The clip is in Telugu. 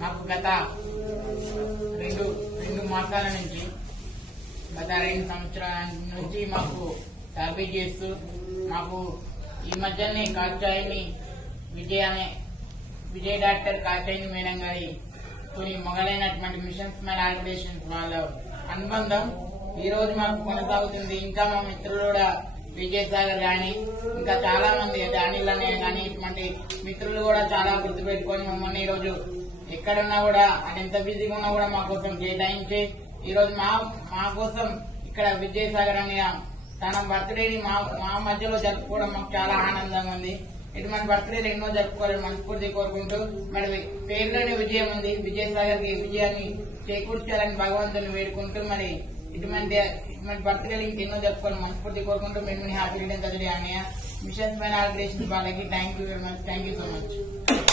మాకు గత రెండు మాసాల నుంచి గత 2 సంవత్సరాల నుంచి మాకు టార్గెట్ చేస్తూ మాకు ఈ మధ్యనే కాచాయిని విజయ డాక్టర్ కాచాయిని మేడం గారి కొన్ని మొదలైనటువంటి మిషన్ స్మైల్ ఆర్గనైజేషన్స్ వాళ్ళ అనుబంధం ఈ రోజు మాకు కొనసాగుతుంది. ఇంకా మా మిత్రులు కూడా విజయసాగర్ గాని ఇంకా చాలా మంది డానిల్ అనే గాని ఇటువంటి మిత్రులు కూడా చాలా గుర్తుపెట్టుకొని మమ్మల్ని ఈ రోజు ఎక్కడున్నా కూడా అది ఎంత బిజీగా ఉన్నా కూడా మా కోసం కేటాయించి ఈ రోజు మా కోసం ఇక్కడ విజయసాగర్ అనే తన బర్త్డేని మా మధ్యలో జరుపుకోవడం మాకు చాలా ఆనందంగా ఉంది. ఇటువంటి బర్త్డే ఎన్నో జరుపుకోవాలని మనస్ఫూర్తి కోరుకుంటూ మరి పేరులోని విజయం ఉంది. విజయసాగర్ కి విజయాన్ని చేకూర్చాలని భగవంతుని వేడుకుంటూ మరి ఇటువంటి బర్త్డేలు ఇంకెన్నో జరుపుకోవాలని మనస్ఫూర్తి కోరుకుంటూ మేము హ్యాపీ రిటర్న్స్ అదే అన్నయ్య మిషన్ స్మైల్ ఆర్గనైజేషన్ వాళ్ళకి thank you very much. Thank you so much.